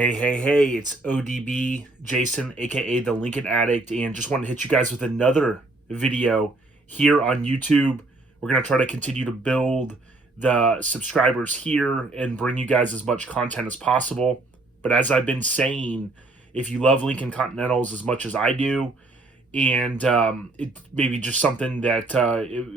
Hey, it's ODB Jason, aka the Lincoln Addict, and just want to hit you guys with another video here on YouTube. We're going to try to continue to build the subscribers here and bring you guys as much content as possible. But as I've been saying, if you love Lincoln Continentals as much as I do, and it maybe just something that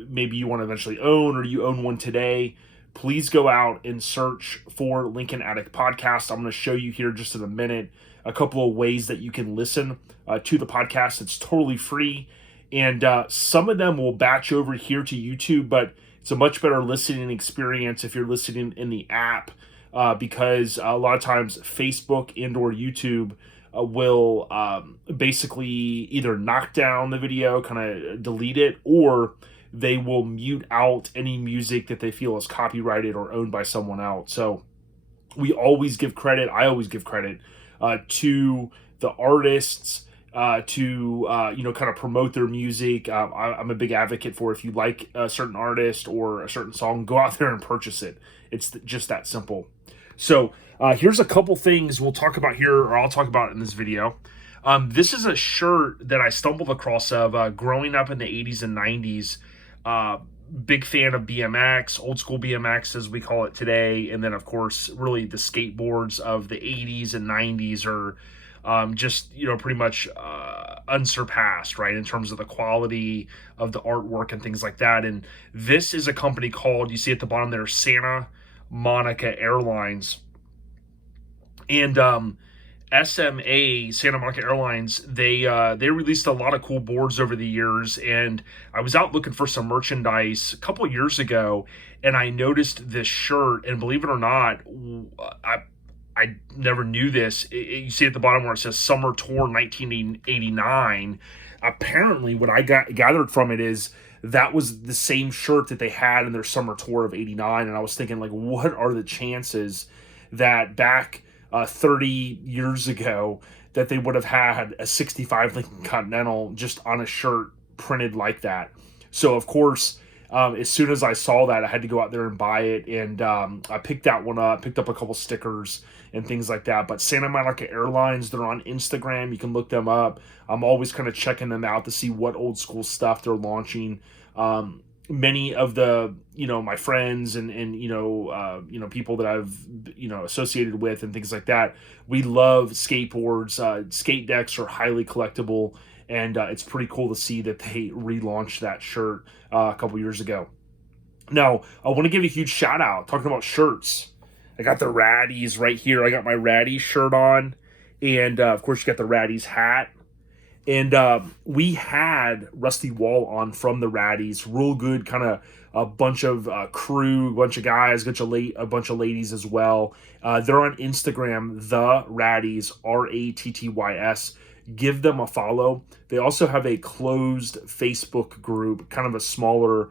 maybe you want to eventually own or you own one today, please go out and search for Lincoln Addict Podcast. I'm going to show you here just in a minute a couple of ways that you can listen to the podcast. It's totally free, and some of them will batch over here to YouTube, but it's a much better listening experience if you're listening in the app because a lot of times Facebook and or YouTube will basically either knock down the video, kind of delete it, or they will mute out any music that they feel is copyrighted or owned by someone else. So we always give credit, I always give credit to the artists to kind of promote their music. I'm a big advocate for, if you like a certain artist or a certain song, go out there and purchase it. It's just that simple. So here's a couple things we'll talk about here, or I'll talk about in this video. This is a shirt that I stumbled across growing up in the 80s and 90s. Big fan of BMX, old school BMX as we call it today. And then, of course, really the skateboards of the 80s and 90s are just, pretty much unsurpassed, right, in terms of the quality of the artwork and things like that. And this is a company called, you see at the bottom there, Santa Monica Airlines. And SMA, Santa Monica Airlines, they released a lot of cool boards over the years, and I was out looking for some merchandise a couple of years ago, and I noticed this shirt, and believe it or not, I never knew this. You see at the bottom where it says Summer Tour 1989. Apparently, what I gathered from it is that was the same shirt that they had in their Summer Tour of 89, and I was thinking, like, what are the chances that back 30 years ago that they would have had a 65 Lincoln Continental just on a shirt printed like that. So of course, as soon as I saw that, I had to go out there and buy it, and I picked that one up, picked up a couple stickers and things like that. But Santa Monica Airlines, they're on Instagram, you can look them up. I'm always kind of checking them out to see what old school stuff they're launching. Many of the, my friends and people that I've, associated with and things like that, we love skateboards. Skate decks are highly collectible, and it's pretty cool to see that they relaunched that shirt a couple years ago. Now, I want to give a huge shout out, talking about shirts. I got the Raddies right here. I got my Raddies shirt on, and of course you got the Raddies hat. And we had Rusty Wall on from the Raddies, real good, kind of a bunch of crew, a bunch of guys, a bunch of ladies as well. They're on Instagram, the Raddies, RATTYS. Give them a follow. They also have a closed Facebook group, kind of a smaller,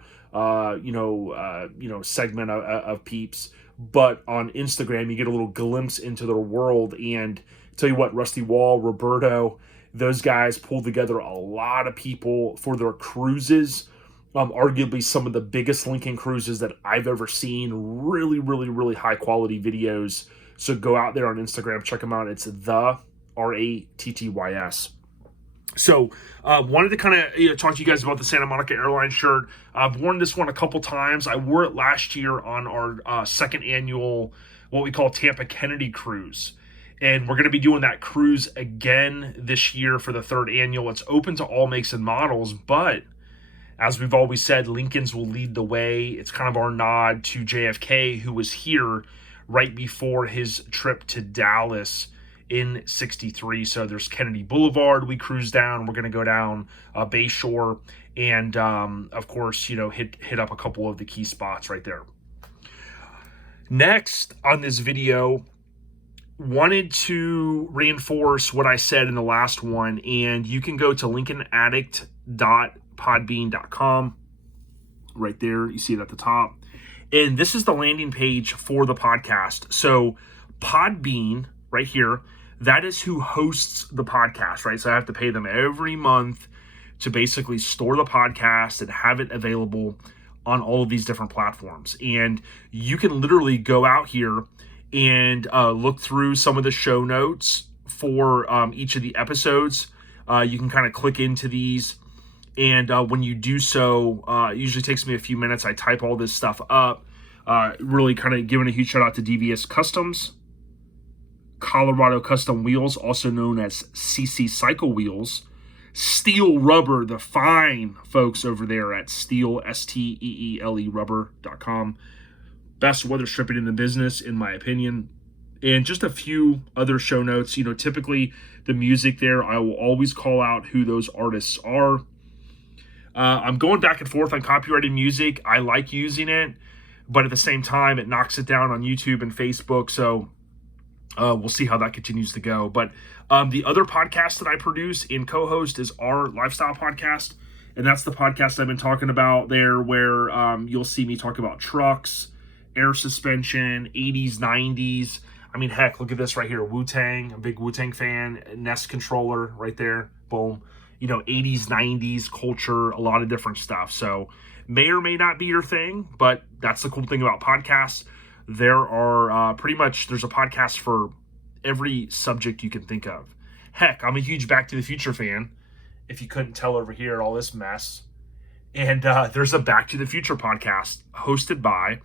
segment of peeps. But on Instagram, you get a little glimpse into their world. And tell you what, Rusty Wall, Roberto, those guys pulled together a lot of people for their cruises. Arguably some of the biggest Lincoln cruises that I've ever seen. Really, really, really high quality videos. So go out there on Instagram, check them out. It's the RATTYS. So wanted to kind of talk to you guys about the Santa Monica Airlines shirt. I've worn this one a couple times. I wore it last year on our second annual, what we call Tampa Kennedy cruise. And we're going to be doing that cruise again this year for the third annual. It's open to all makes and models, but as we've always said, Lincolns will lead the way. It's kind of our nod to JFK, who was here right before his trip to Dallas in '63. So there's Kennedy Boulevard we cruise down. We're going to go down Bayshore and, of course, hit up a couple of the key spots right there. Next on this video, wanted to reinforce what I said in the last one, and you can go to lincolnaddict.podbean.com. Right there, you see it at the top. And this is the landing page for the podcast. So Podbean, right here, that is who hosts the podcast, right? So I have to pay them every month to basically store the podcast and have it available on all of these different platforms. And you can literally go out here and look through some of the show notes for each of the episodes. You can kind of click into these, and when you do so, it usually takes me a few minutes. I type all this stuff up. Really kind of giving a huge shout out to DVS Customs, Colorado Custom Wheels, also known as CC Cycle Wheels, Steel Rubber, the fine folks over there at Steel, STEELE rubber.com. Best weather stripping in the business, in my opinion. And just a few other show notes. Typically the music there, I will always call out who those artists are. I'm going back and forth on copyrighted music. I like using it, but at the same time, it knocks it down on YouTube and Facebook. So we'll see how that continues to go. But the other podcast that I produce and co-host is our lifestyle podcast. And that's the podcast I've been talking about there, where you'll see me talk about trucks, air suspension, 80s, 90s. I mean, heck, look at this right here. Wu-Tang, a big Wu-Tang fan. Nest controller right there. Boom. 80s, 90s culture, a lot of different stuff. So may or may not be your thing, but that's the cool thing about podcasts. There are there's a podcast for every subject you can think of. Heck, I'm a huge Back to the Future fan, if you couldn't tell over here, all this mess. And there's a Back to the Future podcast hosted by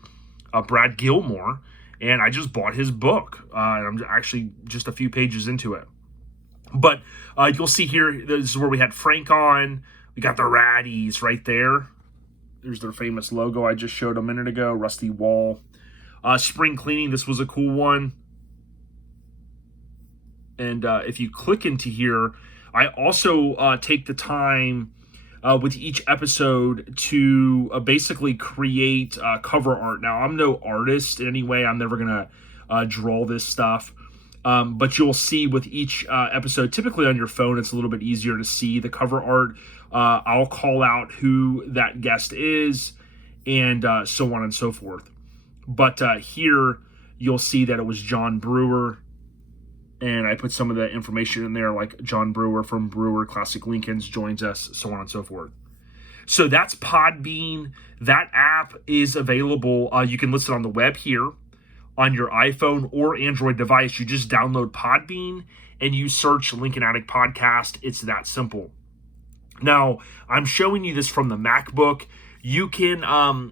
Brad Gilmore, and I just bought his book, and I'm actually just a few pages into it. But you'll see here, this is where we had Frank on. We got the Raddies right there. There's their famous logo I just showed a minute ago, Rusty Wall. Spring cleaning, this was a cool one. And if you click into here, I also take the time with each episode to basically create cover art. Now, I'm no artist in any way. I'm never going to draw this stuff. But you'll see with each episode, typically on your phone, it's a little bit easier to see the cover art. I'll call out who that guest is, and so on and so forth. But here, you'll see that it was John Brewer, and I put some of the information in there, like John Brewer from Brewer Classic Lincolns joins us, so on and so forth. So that's Podbean. That app is available. You can listen on the web here, on your iPhone or Android device. You just download Podbean and you search Lincoln Addict Podcast. It's that simple. Now, I'm showing you this from the MacBook. You can,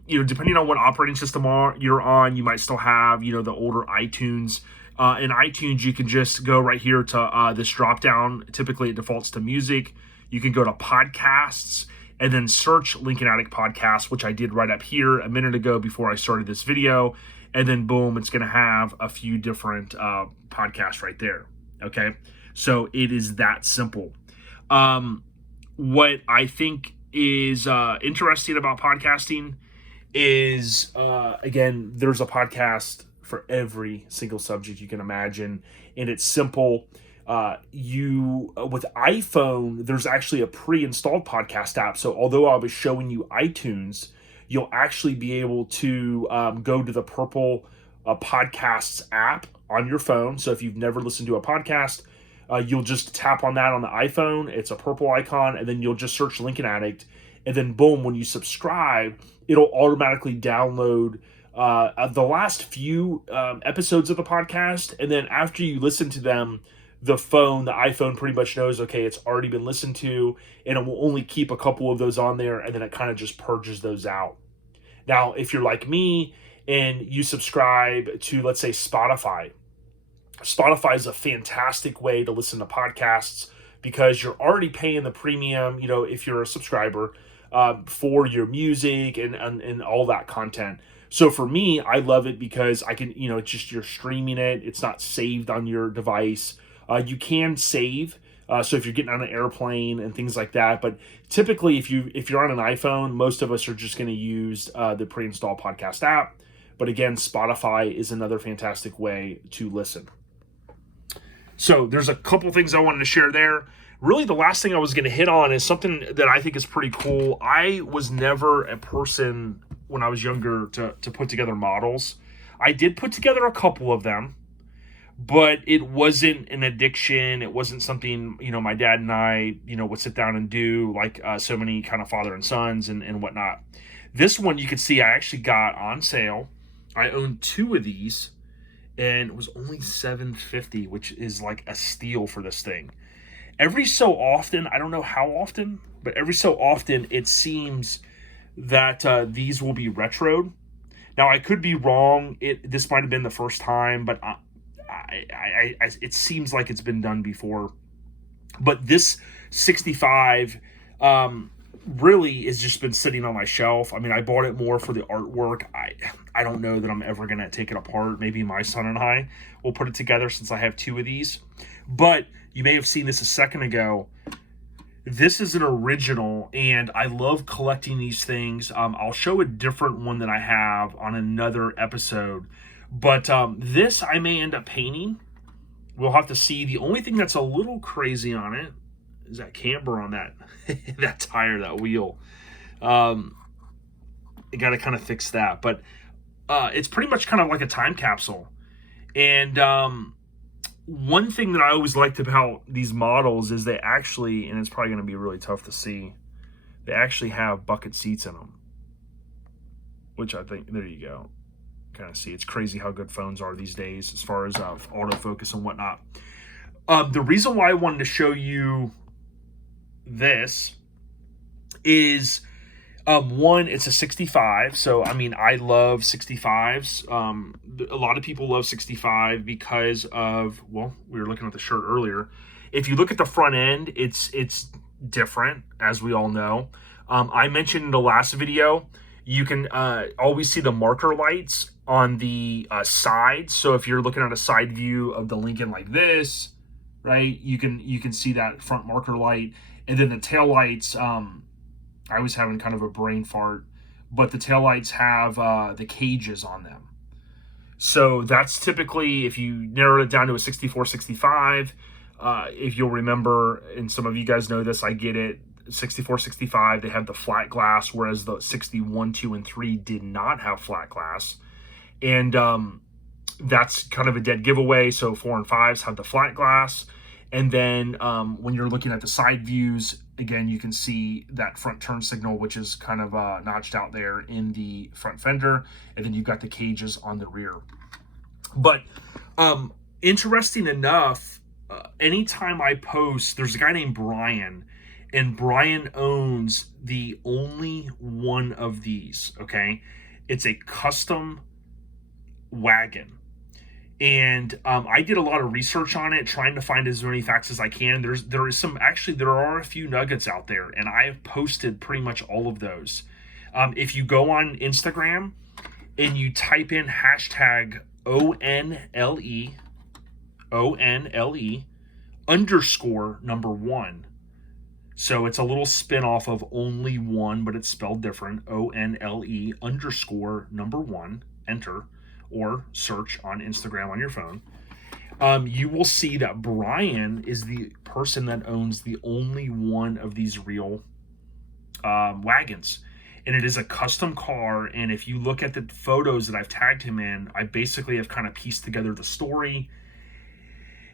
depending on what operating system you're on, you might still have, the older iTunes. In iTunes, you can just go right here to this drop down. Typically, it defaults to music. You can go to podcasts and then search Lincoln Addict Podcast, which I did right up here a minute ago before I started this video. And then boom, it's going to have a few different podcasts right there. Okay, so it is that simple. What I think is interesting about podcasting is, again, there's a podcast for every single subject you can imagine, and it's simple. With iPhone, there's actually a pre-installed podcast app. So although I was showing you iTunes, you'll actually be able to go to the purple podcasts app on your phone. So if you've never listened to a podcast, you'll just tap on that on the iPhone. It's a purple icon, and then you'll just search Lincoln Addict. And then boom, when you subscribe, it'll automatically download the last few episodes of the podcast. And then after you listen to them, the iPhone pretty much knows, okay, it's already been listened to, and it will only keep a couple of those on there, and then it kind of just purges those out. Now, if you're like me and you subscribe to, let's say, Spotify is a fantastic way to listen to podcasts because you're already paying the premium, if you're a subscriber, for your music and all that content. So for me, I love it because I can, it's just you're streaming it. It's not saved on your device. You can save, so if you're getting on an airplane and things like that. But typically, if you're on an iPhone, most of us are just going to use the pre-installed podcast app. But again, Spotify is another fantastic way to listen. So there's a couple things I wanted to share there. Really, the last thing I was going to hit on is something that I think is pretty cool. I was never a person when I was younger to put together models. I did put together a couple of them, but it wasn't an addiction. It wasn't something, my dad and I, would sit down and do like so many kind of father and sons and whatnot. This one you can see I actually got on sale. I own two of these, and it was only $750, which is like a steal for this thing. Every so often, I don't know how often, but every so often it seems that these will be retroed. Now, I could be wrong. This might have been the first time, but it seems like it's been done before. But this 65 really has just been sitting on my shelf. I mean, I bought it more for the artwork. I don't know that I'm ever going to take it apart. Maybe my son and I will put it together since I have 2 of these. But you may have seen this a second ago. This is an original, and I love collecting these things. I'll show a different one that I have on another episode. But this I may end up painting. We'll have to see. The only thing that's a little crazy on it is that camber on that that tire, that wheel. You got to kind of fix that. But it's pretty much kind of like a time capsule. And one thing that I always liked about these models is they actually, and it's probably going to be really tough to see, they actually have bucket seats in them. Which I think, there you go. Kind of see. It's crazy how good phones are these days as far as autofocus and whatnot. The reason why I wanted to show you this is one, it's a 65. So I mean, I love 65s. A lot of people love 65 because of, well, we were looking at the shirt earlier. If you look at the front end, it's different, as we all know. I mentioned in the last video, you can always see the marker lights on the side. So if you're looking at a side view of the Lincoln like this, right, you can see that front marker light. And then the tail lights, I was having kind of a brain fart, but the tail lights have the cages on them. So that's typically, if you narrow it down to a 64, 65, if you'll remember, and some of you guys know this, I get it, 64, 65, they have the flat glass, whereas the 61, 2, and 3 did not have flat glass. And that's kind of a dead giveaway. So 4 and 5s have the flat glass. And then when you're looking at the side views, again, you can see that front turn signal, which is kind of notched out there in the front fender. And then you've got the cages on the rear. But interesting enough, anytime I post, there's a guy named Brian, and Brian owns the only one of these, okay? It's a custom wagon. And I did a lot of research on it, trying to find as many facts as I can. There are a few nuggets out there, and I have posted pretty much all of those. If you go on Instagram and you type in hashtag ONLE underscore number 1. So it's a little spin-off of only one, but it's spelled different. ONLE underscore number 1. Enter. Or search on Instagram on your phone, you will see that Brian is the person that owns the only one of these real wagons. And it is a custom car, and if you look at the photos that I've tagged him in, I basically have kind of pieced together the story.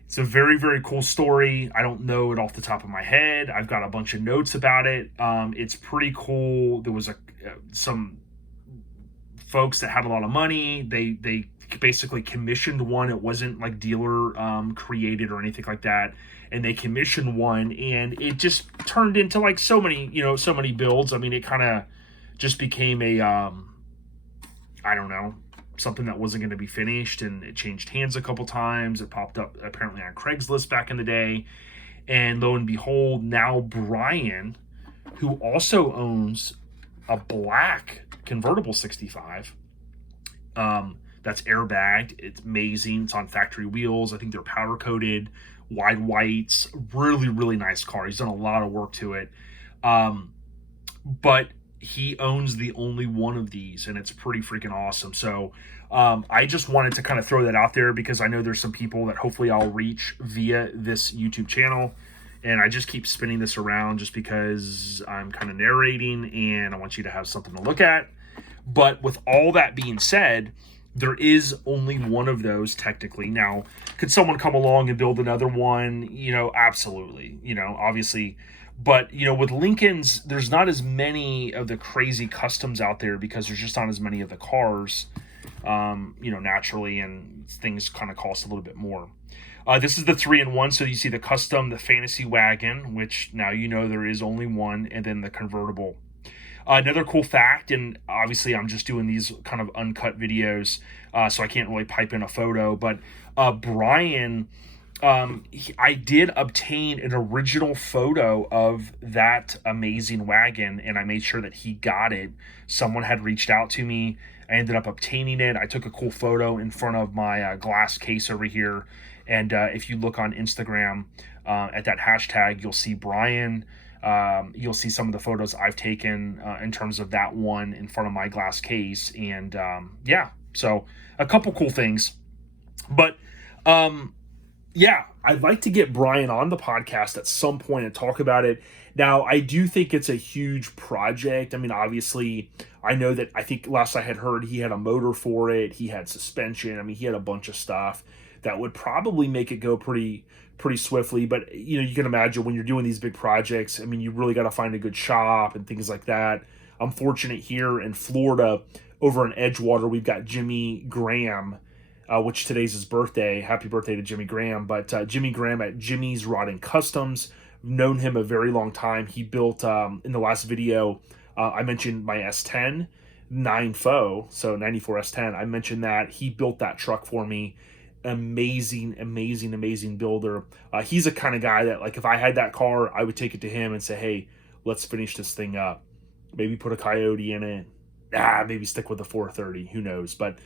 It's a very, very cool story. I don't know it off the top of my head. I've got a bunch of notes about it. It's pretty cool. There was some folks that had a lot of money. They basically commissioned one. It wasn't like dealer created or anything like that. And they commissioned one, and it just turned into like so many builds. I mean, it kind of just became a I don't know, something that wasn't going to be finished, and it changed hands a couple times. It popped up apparently on Craigslist back in the day, and lo and behold, now Brian, who also owns a black Convertible 65 that's airbagged. It's amazing. It's on factory wheels. I think they're powder coated, wide whites. Really, really nice car. He's done a lot of work to it. But he owns the only one of these, and it's pretty freaking awesome. So I just wanted to kind of throw that out there because I know there's some people that hopefully I'll reach via this YouTube channel. And I just keep spinning this around just because I'm kind of narrating and I want you to have something to look at. But with all that being said, there is only one of those technically. Now, could someone come along and build another one? Absolutely, obviously. But, with Lincolns, there's not as many of the crazy customs out there because there's just not as many of the cars. naturally, and things kind of cost a little bit more. This is the 3-in-1, so you see the custom, the fantasy wagon, which now there is only one, and then the convertible. Another cool fact, and obviously I'm just doing these kind of uncut videos, so I can't really pipe in a photo, but Brian, I did obtain an original photo of that amazing wagon, and I made sure that he got it. Someone had reached out to me. I ended up obtaining it. I took a cool photo in front of my glass case over here, and if you look on Instagram at that hashtag, you'll see Brian. You'll see some of the photos I've taken in terms of that one in front of my glass case. And so a couple cool things. But I'd like to get Brian on the podcast at some point and talk about it. Now, I do think it's a huge project. I mean, obviously, I know that I think last I had heard he had a motor for it. He had suspension. I mean, he had a bunch of stuff that would probably make it go pretty swiftly. But, you can imagine when you're doing these big projects, I mean, you really got to find a good shop and things like that. I'm fortunate here in Florida, over in Edgewater, we've got Jimmy Graham, which today's his birthday. Happy birthday to Jimmy Graham. But Jimmy Graham at Jimmy's Rod and Customs, known him a very long time. He built, in the last video, I mentioned my S10 9FO, so 94 S10. I mentioned that. He built that truck for me. Amazing builder. He's a kind of guy that, like, if I had that car, I would take it to him and say, hey, let's finish this thing up. Maybe put a Coyote in it. Maybe stick with the 430. Who knows? But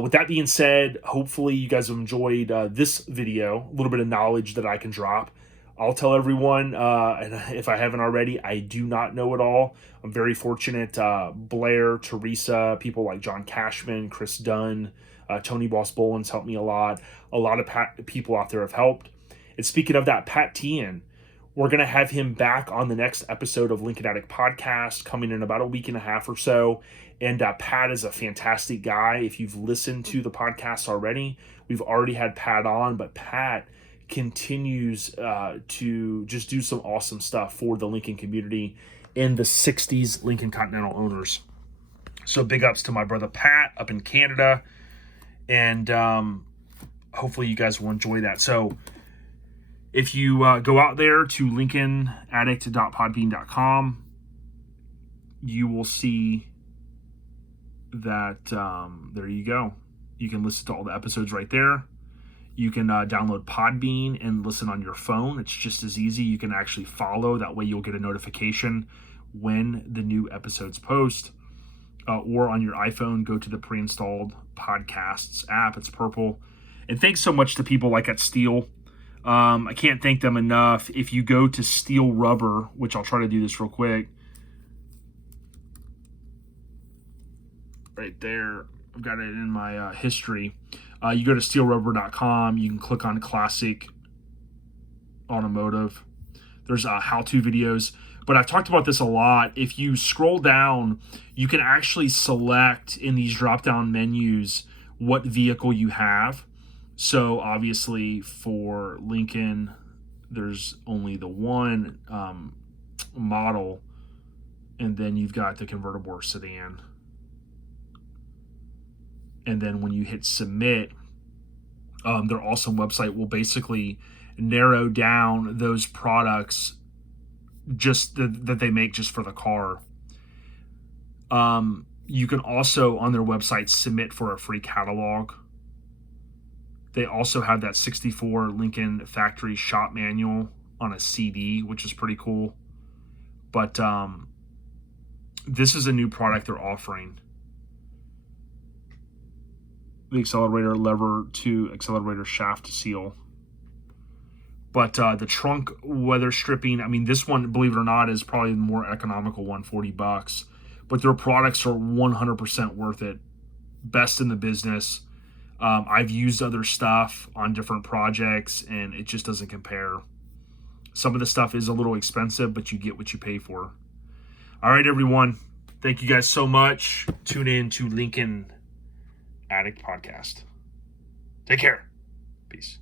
with that being said, hopefully you guys have enjoyed this video, a little bit of knowledge that I can drop. I'll tell everyone, and if I haven't already, I do not know it all. I'm very fortunate. Blair, Teresa, people like John Cashman, Chris Dunn, Tony Boss Boland's helped me a lot. A lot of people out there have helped. And speaking of that, Pat Tian, we're going to have him back on the next episode of Lincoln Addict Podcast coming in about a week and a half or so. And Pat is a fantastic guy. If you've listened to the podcast already, we've already had Pat on, but Pat continues to just do some awesome stuff for the Lincoln community and the 60s Lincoln Continental owners. So big ups to my brother Pat up in Canada. And hopefully you guys will enjoy that. So if you go out there to lincolnaddict.podbean.com, you will see that there you go. You can listen to all the episodes right there. You can download Podbean and listen on your phone. It's just as easy. You can actually follow. That way you'll get a notification when the new episodes post. Or on your iPhone, go to the pre-installed podcasts app. It's purple. And thanks so much to people like at Steel. I can't thank them enough. If you go to Steel Rubber, which I'll try to do this real quick. Right there. I've got it in my history. You go to steelrubber.com. You can click on Classic Automotive. There's how-to videos. But I've talked about this a lot. If you scroll down, you can actually select in these drop-down menus what vehicle you have. So obviously for Lincoln, there's only the one model. And then you've got the convertible or sedan. And then when you hit submit, their awesome website will basically narrow down those products just that they make just for the car. You can also on their website submit for a free catalog. They also have that 64 Lincoln factory shop manual on a CD, which is pretty cool. But this is a new product they're offering. The accelerator lever to accelerator shaft seal. But the trunk weather stripping, I mean, this one, believe it or not, is probably the more economical one, $40. But their products are 100% worth it. Best in the business. I've used other stuff on different projects, and it just doesn't compare. Some of the stuff is a little expensive, but you get what you pay for. All right, everyone. Thank you guys so much. Tune in to Lincoln Addict Podcast. Take care. Peace.